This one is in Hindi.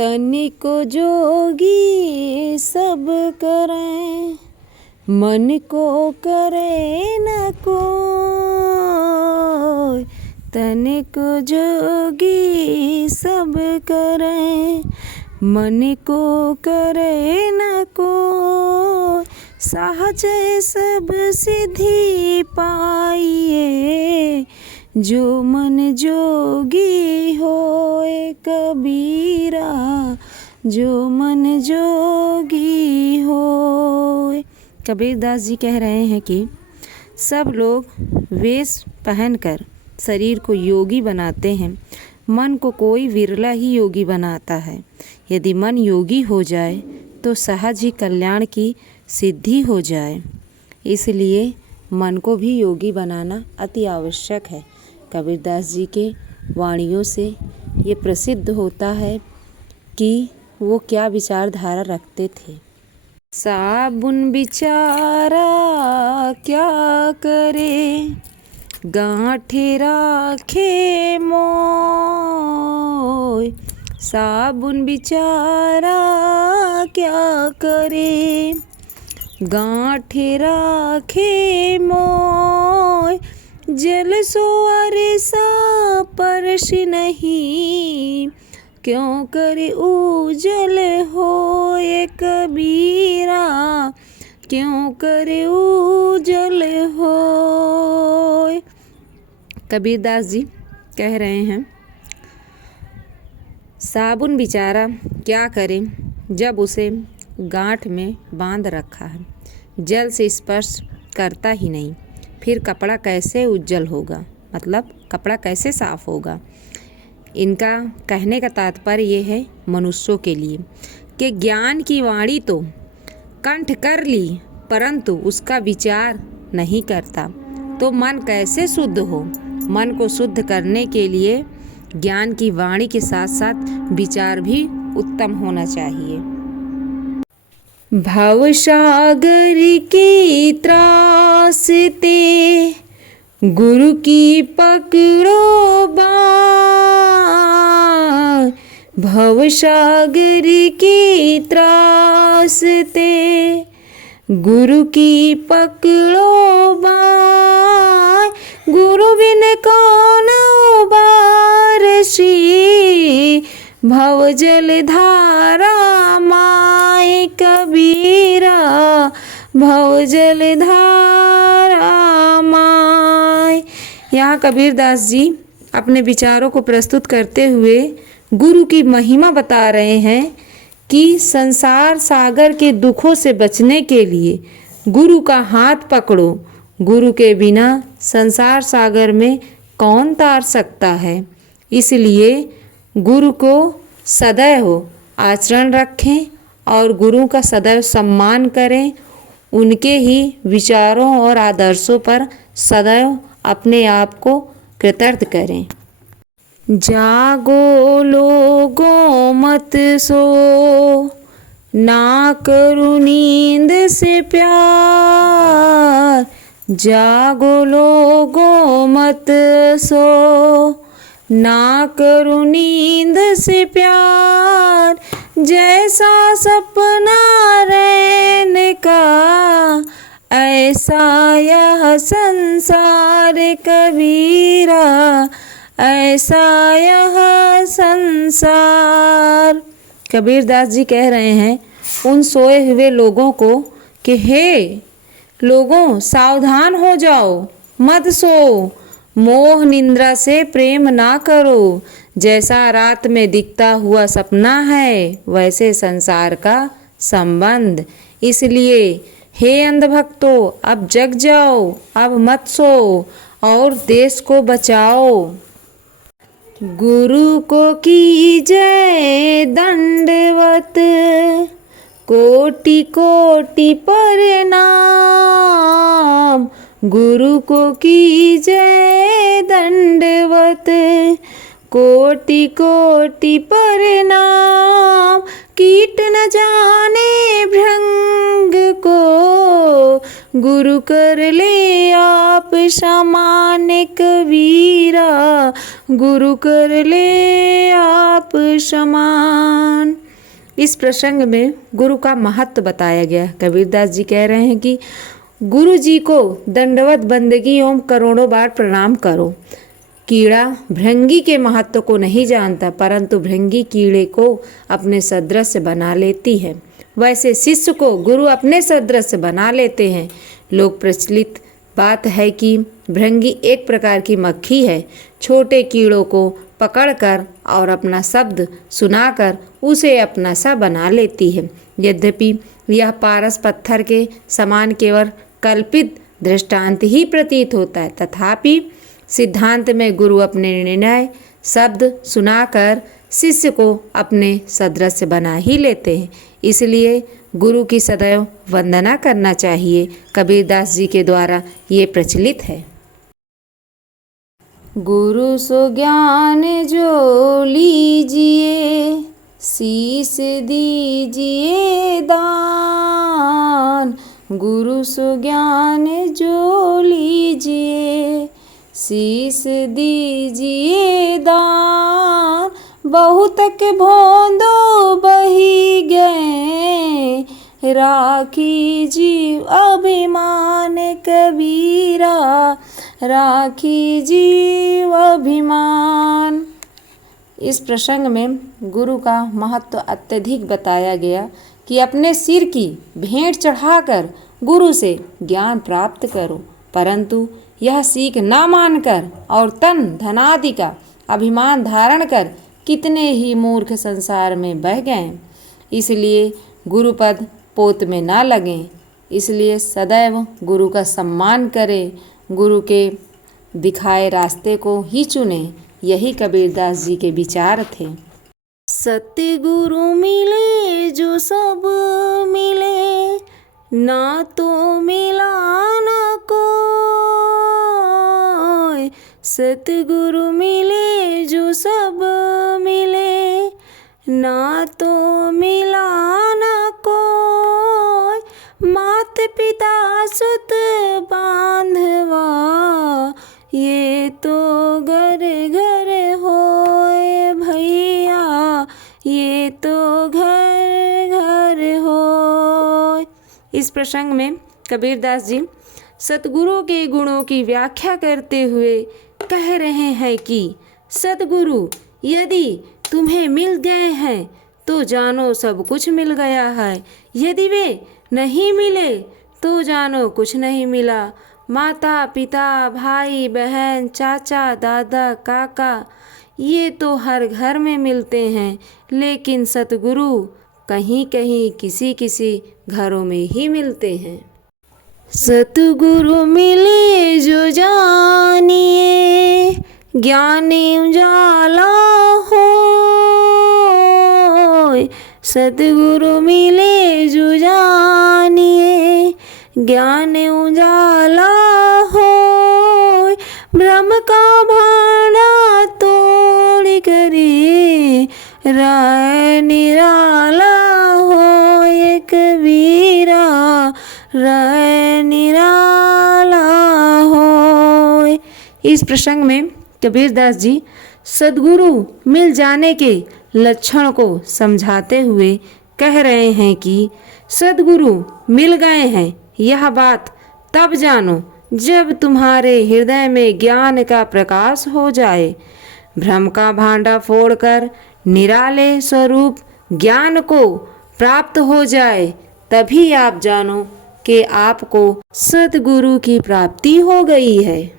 तनिको जोगी सब करें, मन को करे न कोई। तनिको जोगी सब करें, मन को करे न कोई। सहज सब सिद्धि पाइए, जो मन जोगी होए कबीरा, जो मन जोगी होए। कबीरदास जी कह रहे हैं कि सब लोग वेश पहनकर शरीर को योगी बनाते हैं, मन को कोई विरला ही योगी बनाता है। यदि मन योगी हो जाए तो सहज ही कल्याण की सिद्धि हो जाए। इसलिए मन को भी योगी बनाना अति आवश्यक है। कबीरदास जी के वाणियों से ये प्रसिद्ध होता है कि वो क्या विचारधारा रखते थे। साबुन बिचारा क्या करे, गांठे राखे मोय। साबुन बिचारा क्या करे, गांठे राखे मोय। जल सोअर सा परश नहीं, क्यों करे उजल होए कबीरा, क्यों करे उजल होए। कबीरदास जी कह रहे हैं साबुन बेचारा क्या करे जब उसे गांठ में बांध रखा है, जल से स्पर्श करता ही नहीं, फिर कपड़ा कैसे उज्जवल होगा, मतलब कपड़ा कैसे साफ होगा। इनका कहने का तात्पर्य ये है मनुष्यों के लिए कि ज्ञान की वाणी तो कंठ कर ली परंतु उसका विचार नहीं करता, तो मन कैसे शुद्ध हो। मन को शुद्ध करने के लिए ज्ञान की वाणी के साथ साथ विचार भी उत्तम होना चाहिए। भवसागर की त्रासते, गुरु की पकड़ो बाँह। भवसागर की त्रासते, गुरु की पकड़ो बाँह। गुरु बिन कौन उबारसी, भव जल धारा माय कबीरा, भव जल धारा माय। यहाँ कबीरदास जी अपने विचारों को प्रस्तुत करते हुए गुरु की महिमा बता रहे हैं कि संसार सागर के दुखों से बचने के लिए गुरु का हाथ पकड़ो। गुरु के बिना संसार सागर में कौन तार सकता है। इसलिए गुरु को सदैव आचरण रखें और गुरु का सदैव सम्मान करें। उनके ही विचारों और आदर्शों पर सदैव अपने आप को कृतार्थ करें। जागो लोगों मत सो, ना करो नींद से प्यार। जागो लोगों मत सो, ना करो नींद से प्यार। जैसा सपना रैन का, ऐसा यह संसार कबीरा, ऐसा यह संसार। कबीरदास जी कह रहे हैं उन सोए हुए लोगों को कि हे लोगों, सावधान हो जाओ, मत सो, मोह निंद्रा से प्रेम ना करो। जैसा रात में दिखता हुआ सपना है, वैसे संसार का संबंध। इसलिए हे अंधभक्तों, अब जग जाओ, अब मत सो और देश को बचाओ। गुरु को कीजय दंडवत, कोटि कोटि प्रणाम। गुरु को कीजय दंडवत, कोटि कोटि प्रणाम। कीट न जाने भृंग को, गुरु कर ले आप सामान्य कबीरा, गुरु कर ले आप समान। इस प्रसंग में गुरु का महत्व बताया गया। कबीरदास जी कह रहे हैं कि गुरु जी को दंडवत बंदगी एवं करोड़ों बार प्रणाम करो। कीड़ा भृंगी के महत्व को नहीं जानता, परंतु भृंगी कीड़े को अपने सदृश बना लेती है। वैसे शिष्य को गुरु अपने सदृश बना लेते हैं। लोक प्रचलित बात है कि भृंगी एक प्रकार की मक्खी है। छोटे कीड़ों को पकड़कर और अपना शब्द सुनाकर उसे अपना सा बना लेती है। यद्यपि यह पारस पत्थर के समान केवल कल्पित दृष्टांत ही प्रतीत होता है, तथापि सिद्धांत में गुरु अपने निर्णय शब्द सुनाकर शिष्य को अपने सदृश बना ही लेते हैं। इसलिए गुरु की सदैव वंदना करना चाहिए। कबीरदास जी के द्वारा ये प्रचलित है। गुरु सो ज्ञान जो लीजिए, शीस दीजिए दान। गुरु सो ज्ञान जो लीजिए, शीस दीजिए दान। बहुत के भोंदो बही गए, राखी जीव अभिमान कबीरा, राखी जीव अभिमान। इस प्रसंग में गुरु का महत्व अत्यधिक बताया गया कि अपने सिर की भेंट चढ़ाकर गुरु से ज्ञान प्राप्त करो, परंतु यह सीख ना मानकर और तन धनादि का अभिमान धारण कर कितने ही मूर्ख संसार में बह गए। इसलिए गुरुपद पोत में ना लगें। इसलिए सदैव गुरु का सम्मान करें, गुरु के दिखाए रास्ते को ही चुनें। यही कबीरदास जी के विचार थे। सत्य गुरु मिले जो सब मिले, ना तो मिला ना कोई। सतगुरु मिले जो सब मिले, ना तो मिला ना कोई। मात पिता सुत बांधवा, ये तो घर घर होए भैया, ये तो घर घर होए। इस प्रसंग में कबीरदास जी सतगुरु के गुणों की व्याख्या करते हुए कह रहे हैं कि सतगुरु यदि तुम्हें मिल गए हैं तो जानो सब कुछ मिल गया है, यदि वे नहीं मिले तो जानो कुछ नहीं मिला। माता पिता भाई बहन चाचा दादा काका ये तो हर घर में मिलते हैं, लेकिन सतगुरु कहीं कहीं किसी किसी घरों में ही मिलते हैं। सतगुरु मिले जो जानिए, ज्ञान उजाला होय। सतगुरु मिले जो जानिए, ज्ञान उजाला होय। ब्रह्म का भांडा तोड़ करे, राय निराला होय कबीरा, राय निराला होय। इस प्रसंग में कबीरदास जी सद्गुरु मिल जाने के लक्षण को समझाते हुए कह रहे हैं कि सद्गुरु मिल गए हैं, यह बात तब जानो जब तुम्हारे हृदय में ज्ञान का प्रकाश हो जाए। भ्रम का भांडा फोड़कर निराले स्वरूप ज्ञान को प्राप्त हो जाए, तभी आप जानो कि आपको सद्गुरु की प्राप्ति हो गई है।